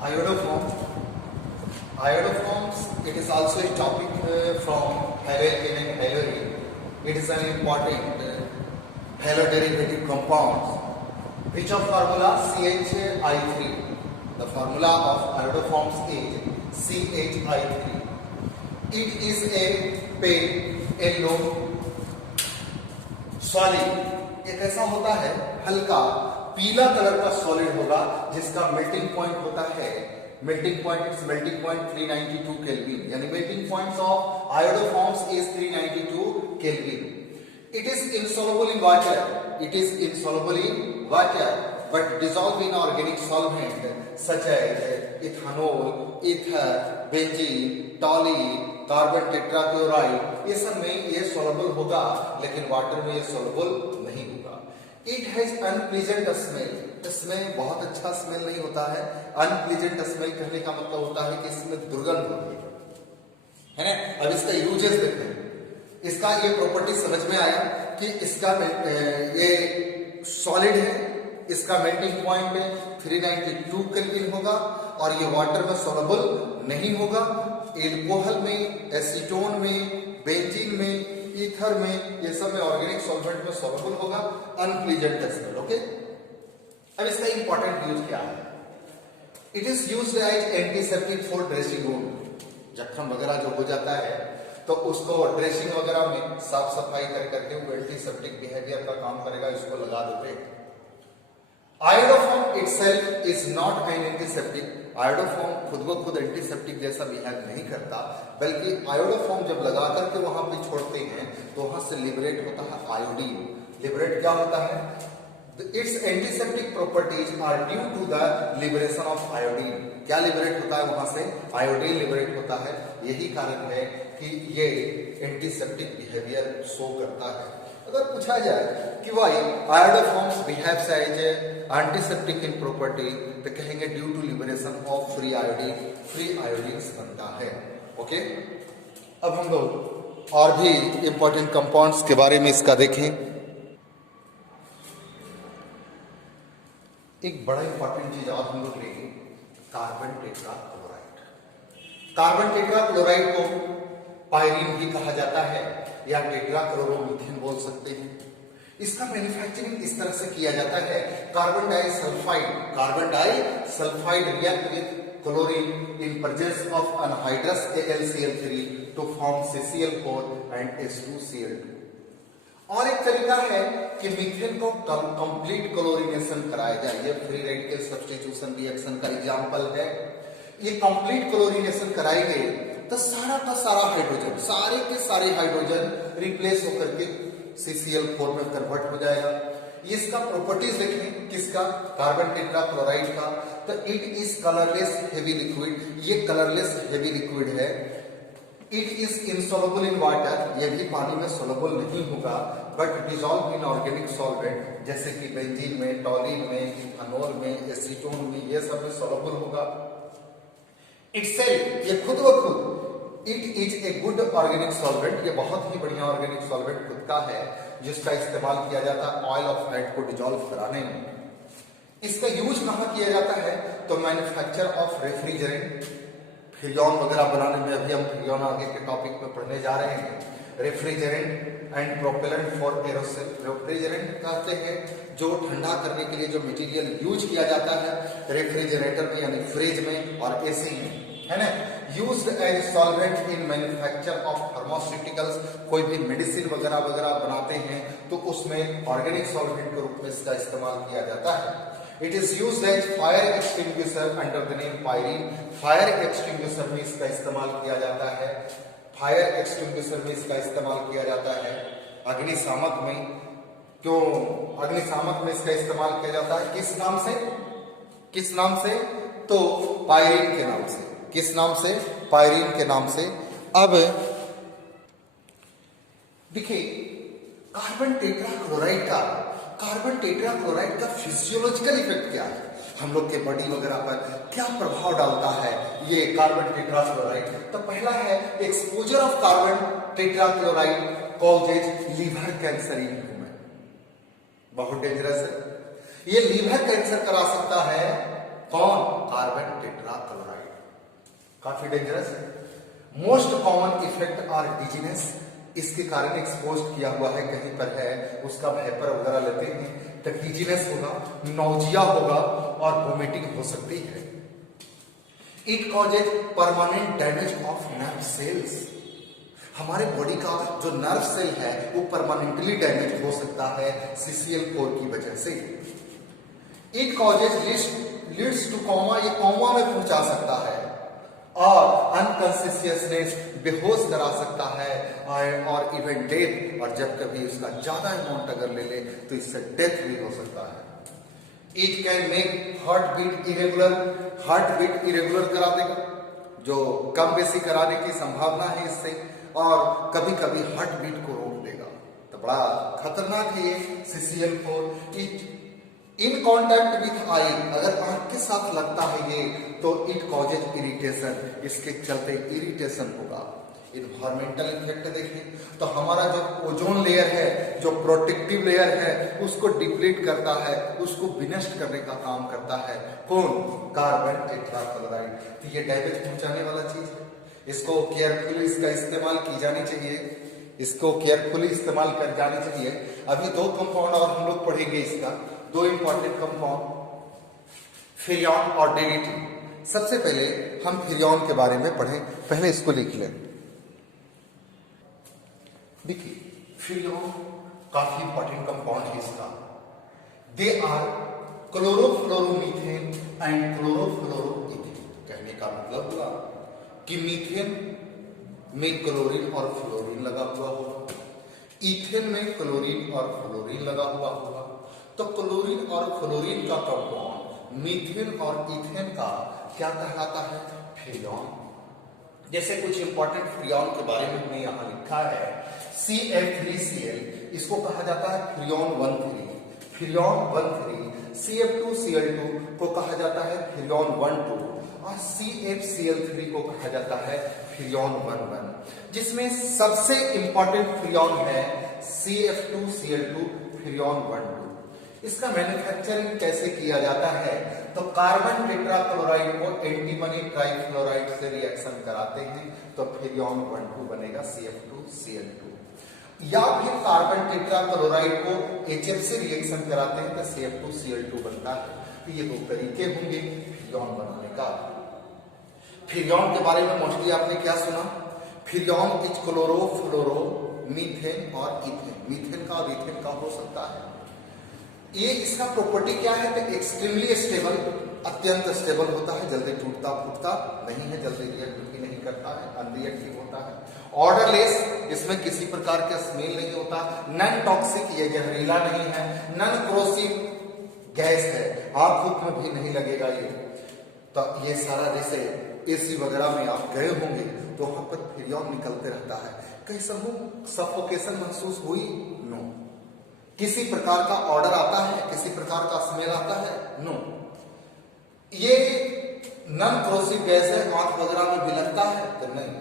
Iodoforms. Iodoforms, it is also a topic from haloalkane and haloene. It is an important haloderivative compound. Which of formula? CHI3. The formula of iodoforms is CHI3. It is a pale yellow solid. ये कैसा होता है? हल्का पीला colour का solid होगा जिसका melting point होता है, मेल्टिंग पॉइंट 392 केल्विन, यानी melting points of iodoforms is 392 kelvin. It is insoluble in water. It is insoluble in water but dissolved in organic solvent such as ethanol, ether, benzene, toluene, carbon tetrachloride. ये सब में ये soluble होगा लेकिन water में ये soluble नहीं होगा. It has unpleasant smell. इसमें बहुत अच्छा स्मेल नहीं होता है. अनप्लीजेंट स्मेल कहने का मतलब होता है कि इसमें दुर्गंध होती है ना. अब इसका यूजेस देखते हैं. इसका ये प्रॉपर्टी समझ में आया कि इसका ये सॉलिड है, इसका मेल्टिंग पॉइंट में 392 केल्विन होगा और ये वाटर में सोलबल नहीं होगा. एल्कोहल में, एसीटोन में, बेंजीन में, ईथर में, ये सब में ऑर्गेनिक सॉल्वेंट में सोलबल होगा. Unpleasant smell. ओके. अब इसका इंपॉर्टेंट यूज क्या है? It is used as antiseptic for dressing wound. जख्म वगैरह जो हो जाता है तो उसको ड्रेसिंग वगैरह में साफ सफाई करके वो एंटीसेप्टिक बिहेवियर का काम करेगा, इसको लगा देते हैं. Iodoform itself is not an antiseptic. Iodoform खुद ब खुद एंटीसेप्टिक जैसा बिहेव नहीं करता, बल्कि आयोडोफॉर्म जब लगा करके वहां पे छोड़ते हैं तो वहां से लिबरेट होता है आयोडीन. लिबरेट क्या होता है? Its antiseptic properties are due to the liberation of iodine. क्या लिबरेट होता है वहां से? आयोडीन लिबरेट होता है. यही कारण है कि ये एंटीसेप्टिक बिहेवियर शो करता है. अगर पूछा जाए कि why iodoforms behaves as antiseptic in property तो कहेंगे due to liberation of free iodine. Free iodine बनता है. ओके. अब हम लोग और भी इंपॉर्टेंट कंपाउंड्स के बारे में इसका देखें. एक बड़ा इंपॉर्टेंट चीज और हम लोग लेंगे, कार्बन टेट्राक्लोराइड. कार्बन टेट्राक्लोराइड को पायरीन भी कहा जाता है या टेट्राक्लोरोमीथेन बोल सकते हैं. इसका मैन्युफैक्चरिंग इस तरह से किया जाता है. Carbon disulphide react with chlorine in presence of anhydrous AlCl3 to form CCl4 and H2Cl2. और एक तरीका है कि मीथेन को कंप्लीट क्लोरीनेशन कराया जाए. ये फ्री रेडिकल सब्स्टिट्यूशन रिएक्शन का एग्जांपल है. ये कंप्लीट क्लोरीनेशन कराएंगे तो सारा का सारा हाइड्रोजन, सारे के सारे हाइड्रोजन रिप्लेस होकर के CCl4 में कन्वर्ट हो जाएगा. इसका प्रॉपर्टीज देखें किसका? कार्बन टेट्राक्लोराइड का. तो it is colourless heavy liquid. ये कलरलेस हेवी लिक्विड है. It is insoluble in water. ये भी पानी में सोलबल नहीं होगा but dissolve in organic solvent जैसे कि बेंजीन में, टॉलिन में, इथेनॉल में, एसीटोन में, ये सब में सोलबल होगा. इटसेल्फ, ये खुद ब खुद, it is a good organic solvent. ये बहुत ही बढ़िया ऑर्गेनिक सॉल्वेंट खुद का है जिसका इस्तेमाल किया जाता है ऑयल ऑफ फैट को डिसॉल्व कराने में. इसका यूज कहां किया जाता है? तो मैन्युफैक्चर ऑफ रेफ्रिजरेंट, फ्रिजॉन वगैरह बनाने में. अभी हम फ्रिजॉन आगे के टॉपिक में पढ़ने जा रहे हैं. Refrigerant and propellant for aerosol. Refrigerant कहते हैं जो ठंडा करने के लिए जो मटेरियल यूज किया जाता है रेफ्रिजरेटर में यानी फ्रिज में और एसी में, है ना. Used as solvent in manufacture of pharmaceuticals. कोई भी मेडिसिन वगैरह वगैरह बनाते हैं तो उसमें ऑर्गेनिक सॉल्वेंट के रूप में इसका इस्तेमाल किया जाता है. It is used as fire extinguisher under the name pyrene. Fire extinguisher में इसका इस्तेमाल किया जाता है. फायर एक्सटिंग्विशर में इसका इस्तेमाल किया जाता है. अग्निशामक में, क्यों अग्निशामक में इसका इस्तेमाल किया जाता है? किस नाम से? किस नाम से? तो पायरीन के नाम से. किस नाम से? पायरीन के नाम से. अब देखिए कार्बन टेट्राक्लोराइड का फिजियोलॉजिकल इफेक्ट क्या है हम लोग के बॉडी वगैरह पर, क्या प्रभाव डालता है ये कार्बन टेट्राक्लोराइड? तो पहला है exposure of carbon tetrachloride causes liver cancer in human. बहुत डेंजरस है. ये लीवर कैंसर करा सकता है. कौन? कार्बन टेट्रा काफी डेंजरस है। Most common effect are dizziness, इसके कारण एक्सपोज किया हुआ है, कहीं पर है, उसका वेपर वगैरह लेते हैं तो डिजीनेस होगा, नौजिया होगा और वोमिटिंग हो सकती है। It causes permanent damage of nerve cells, हमारे बॉडी का जो नर्व सेल है वो परमानेंटली डैमेज हो सकता है CCl4 की वजह से। It causes leads two comma, ये कोमा में पहुंचा सकता है, और अनकॉन्शियसनेस, बेहोश करा सकता है, और इवन डेथ, और जब कभी उसका ज्यादा अमाउंट अगर ले ले तो इससे डेथ भी हो सकता है। It can make heart beat irregular, heart beat irregular करा देगा, जो कम बेसी कराने की संभावना है इससे, और कभी कभी हार्ट बीट को रोक देगा, तो बड़ा खतरनाक है ये CCl4। It in contact with I, अगर आंख के साथ लगता है ये तो इट कॉजेज इरिटेशन, इसके चलते इरिटेशन होगा। इन्वायरमेंटल इफेक्ट देखें तो हमारा जो ओजोन लेयर है, जो प्रोटेक्टिव लेयर है, उसको डिप्लीट करता है, उसको विनष्ट करने का काम करता है कौन? Carbon tetrachloride. तो ये डैमेज पहुंचाने वाला चीज है, इसको केयरफुली इसका इस्तेमाल की जानी चाहिए, इसको केयरफुली इस्तेमाल कर जानी चाहिए। अभी 2 कंपाउंड और हम लोग पढ़ेंगे, इसका 2 इंपॉर्टेंट कंपाउंड, फ्रियोन और DDT। सबसे पहले हम फ्रियोन के बारे में पढ़ें, पहले इसको लिख लें। देखिए फ्रियोन काफी इंपॉर्टेंट कंपाउंड है इसका। They are chlorofluoromethane and chlorofluoroethane. कहने का मतलब हुआ कि मीथेन में क्लोरीन और फ्लोरीन लगा हुआ होगा, इथेन में क्लोरीन और फ्लोरीन लगा हुआ होगा। तो क्लोरीन और फ्लोरीन का कंपाउंड मीथेन और इथेन का क्या कहलाता है? फ्रियोन। जैसे कुछ इंपॉर्टेंट फ्रियोन के बारे में हमने यहां लिखा है, CF3Cl, इसको कहा जाता है फ्रियोन 1,3, फ्रियोन 1,3। CF2Cl2 को कहा जाता है फ्रियोन 1,2 और CFCl3 को कहा जाता है फ्रियोन 1,1। जिसमें सबसे इंपॉर्टेंट फ्रियोन है CF2Cl2 फ्रियोन 1,2। इसका मैन्युफैक्चरिंग कैसे किया जाता है? तो कार्बन टेट्राक्लोराइड को एंटीमनी ट्राइफ्लोराइड से रिएक्शन कराते हैं तो फ्रियोन 1,2 बनेगा CF2Cl2, या फिर कार्बन टेट्राक्लोराइड को HF से रिएक्शन कराते हैं तो CF2Cl2 बनता है। तो ये 2 तरीके होंगे फ्रियोन बनाने का। फ्रियोन के बारे में मोस्टली आपने क्या सुना? फ्रियोन इज क्लोरोफ्लोरो मीथेन और इथेन, मीथेन का और इथेन का हो सकता है। ये इसका प्रॉपर्टी क्या है? तो एक्सट्रीमली स्टेबल, अत्यंत स्टेबल होता है, जल्दी टूटता फूटता नहीं है, जल्दी रिएक्ट भी नहीं करता है, अनरिएक्टिव होता है। ऑर्डरलेस, इसमें किसी प्रकार का स्मेल नहीं होता। नॉन टॉक्सिक, ये जहरीला नहीं है। नॉन क्रोसिव गैस है, आग फूक में भी नहीं लगेगा ये। तो ये सारा, जैसे एसी वगैरह में आप गए होंगे तो वहां पर फ्रियोन निकलते रहता है, कहीं सफोकेशन महसूस हुई? नो। किसी प्रकार का ऑर्डर आता है, किसी प्रकार का स्मेल आता है? नो। ये नॉन क्रोसिव गैस है, आंख वगैरह में भी लगता है तो नहीं।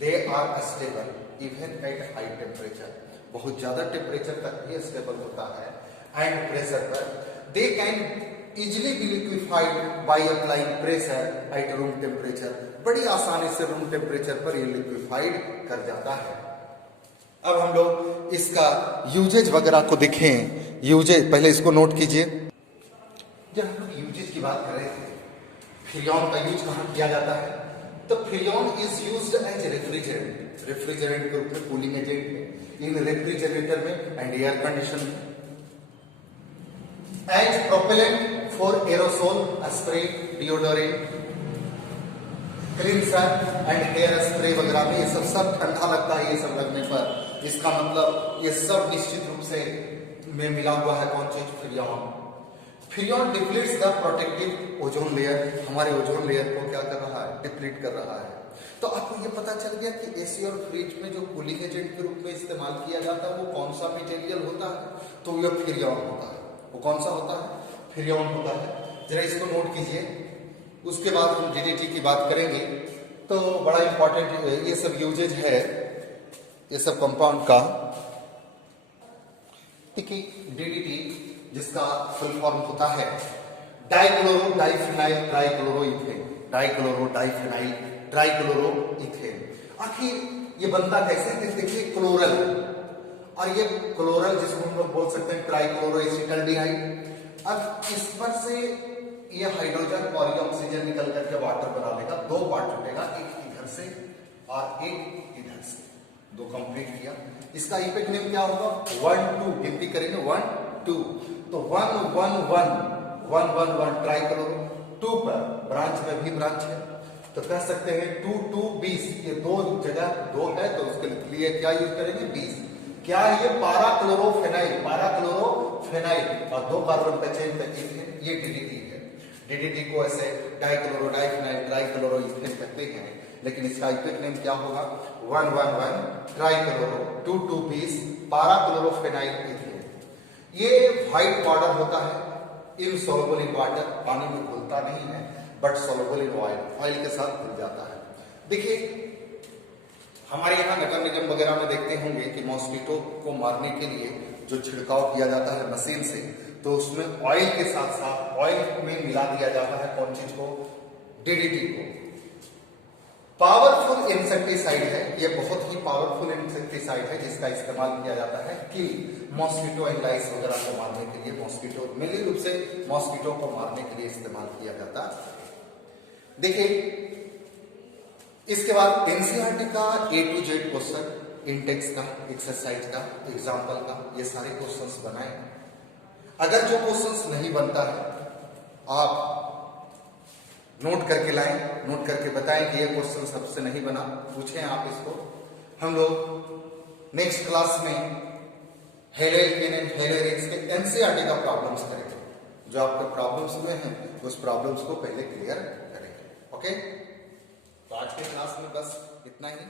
They are stable even at high temperature, बहुत ज्यादा टेम्परेचर तक भी स्टेबल होता है। एंड प्रेशर पर they can easily be liquefied by applying pressure at room temperature, बड़ी आसानी से रूम टेम्परेचर पर ये लिक्विफाइड कर जाता है। अब हम लोग इसका यूजेज वगैरह को देखें। यूजेज पहले इसको नोट कीजिए। जब हम लोग यूजेज की बात कर रहे थे, फ्रियोन का यूज कहाँ किया जाता है? तो freon is used as refrigerant, refrigerant के रूप में, कूलिंग एजेंट में, इन रेफ्रिजरेटर में एंड एयर कंडीशन में, as propellant for aerosol spray, deodorant, cleanser and hair spray वगैरह में। ये सब ठंडा लगता है, ये सब लगने पर। इसका मतलब ये सब निश्चित रूप से में मिला हुआ है कौन चीज? Freon. Freon depletes the protective ozone layer, हमारे ओजोन लेयर को क्या कर रहा है? डिप्लीट कर रहा है। तो आपको ये पता चल गया कि एसी और फ्रिज में जो कूलिंग एजेंट के रूप में इस्तेमाल किया जाता है वो कौन सा मटेरियल होता है? तो वो फ्रियोन होता है। वो कौन सा होता है? फ्रियोन होता है। जरा इसको नोट कीजिए। उसके बाद हम DDT की बात करेंगे। तो बड़ा इंपॉर्टेंट ये सब यूजेज है, ये सब कंपाउंड का। देखिए DDT, जिसका फुल फॉर्म होता है dichloro diphenyl trichloroethane, dichloro diphenyl trichloro ethane. आखिर ये बनता कैसे है? देखिए क्लोरल, और ये क्लोरल जिसको हम लोग बोल सकते हैं ट्राइक्लोरो एसिटाल्डिहाइड। अब इस पर से ये हाइड्रोजन और ये ऑक्सीजन निकल करके वाटर बना लेगा, दो पार्ट छूटेगा, एक इधर से और एक इधर से, दो कंप्लीट किया। इसका इफेक्ट नेम क्या होगा? 1 2 गिनती करेंगे 1 2, तो 1 1 1 1 1 1 ट्राइक्लोरो। 2 पर ब्रांच में भी ब्रांच है तो कह सकते हैं 2 2 20, ये दो जगह दो है तो उसके लिए क्या यूज करेंगे? 20। क्या है ये? पाराक्लोरोफेनाइल, पाराक्लोरोफेनाइल, और दो कार्बन का चेन तक है, ये डीडीटी है। डीडीटी को ऐसे डाइक्लोरो डाइफेनाइल ट्राइक्लोरो इथेन कहते हैं, लेकिन इसका इफेक्ट नेम क्या होगा? 1 1 1 ट्राइक्लोरो, 2 2 20 पाराक्लोरोफेनाइल इथेन। ये व्हाइट पाउडर होता है, इनसॉल्युबल इन वाटर, पानी में घुलता नहीं है, but soluble in oil, oil के साथ घुल जाता है। देखिए हमारे यहाँ नगर निगम वगैरह में देखते होंगे कि मॉस्किटो को मारने के लिए जो छिड़काव किया जाता है मशीन से, तो उसमें ऑयल के साथ साथ ऑयल में मिला दिया जाता है कौन चीज को? डीडीटी को। पावरफुल इंसेक्टिसाइड है, ये बहुत ही पावरफुल इंसेक्टिसाइड है जिसका इस्तेमाल किया जाता है कि मॉस्किटो एंड लाइस वगैरह को मारने के लिए, मॉस्किटो मेनली रूप से मॉस्किटो को मारने के लिए इस्तेमाल किया जाता है। देखिए इसके बाद एनसीईआरटी का A to Z question, Intex का, एक्सरसाइज का, एग्जाम्पल का, ये सारे क्वेश्चंस बनाए। अगर जो क्वेश्चंस नहीं बनता है आप नोट करके लाएं, नोट करके बताएं कि ये क्वेश्चन सबसे नहीं बना, पूछें आप इसको। हम लोग नेक्स्ट क्लास में हेलेरिन के एनसीईआरटी का प्रॉब्लम्स करेंगे। जो आपके प्रॉब्लम्स हुए हैं उस प्रॉब्लम्स को पहले क्लियर करेंगे। ओके, तो आज के क्लास में बस इतना ही।